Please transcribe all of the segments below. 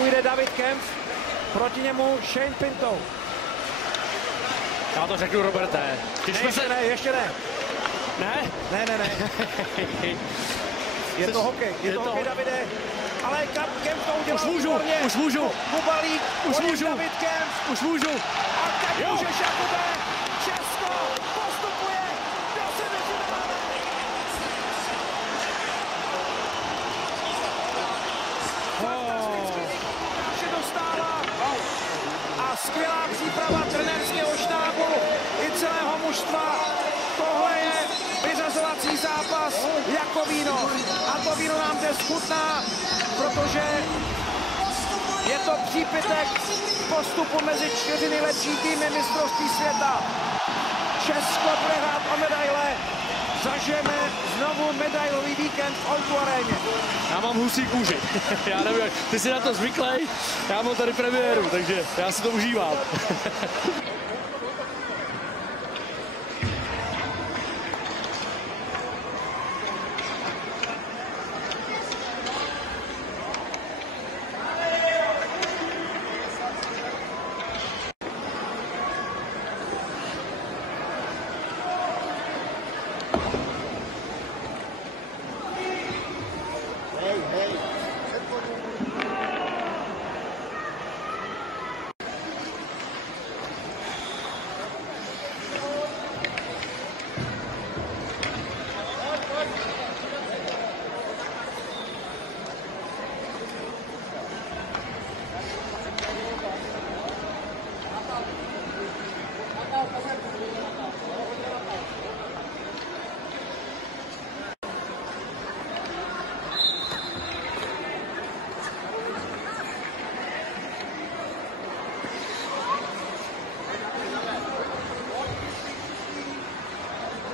půjde David Kempf, proti němu Shane Pinto. Já to řeknu, Roberte. Ne, ještě ne. Ne? Ne. Je to hokej, Davide. Ale Kempf to udělal výborně. Už můžu. Kubalík, už můžu. David Kempf. Už můžu. A teď můžeš, Jakube. Česko postupuje do semifinále. Fantasticky se dostává. A skvělá příprava trenérského štábu i celého mužstva. Tohle je vyřazovací zápas jako víno. A to víno nám jde schutná, protože je to přípitek postupu mezi 4 nejlepší týmy mistrovství světa. Česko bude hrát o medaile. Zažijeme znovu medailový víkend v O2 aréně. Já mám husí kůži. Já nevím, ty jsi na to zvyklej, já mám tady premiéru, takže já si to užívám.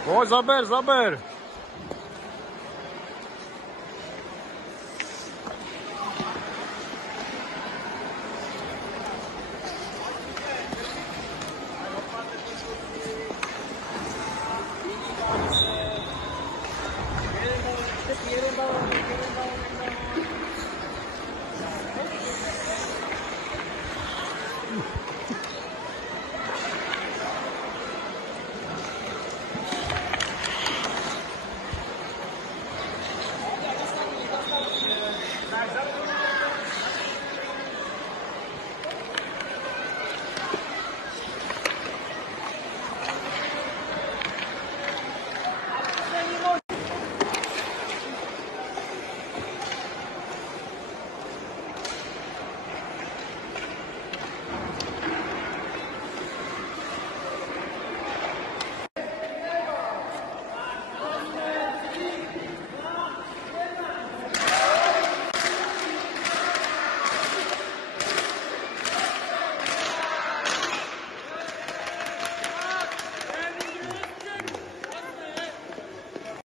Pojď, zaber!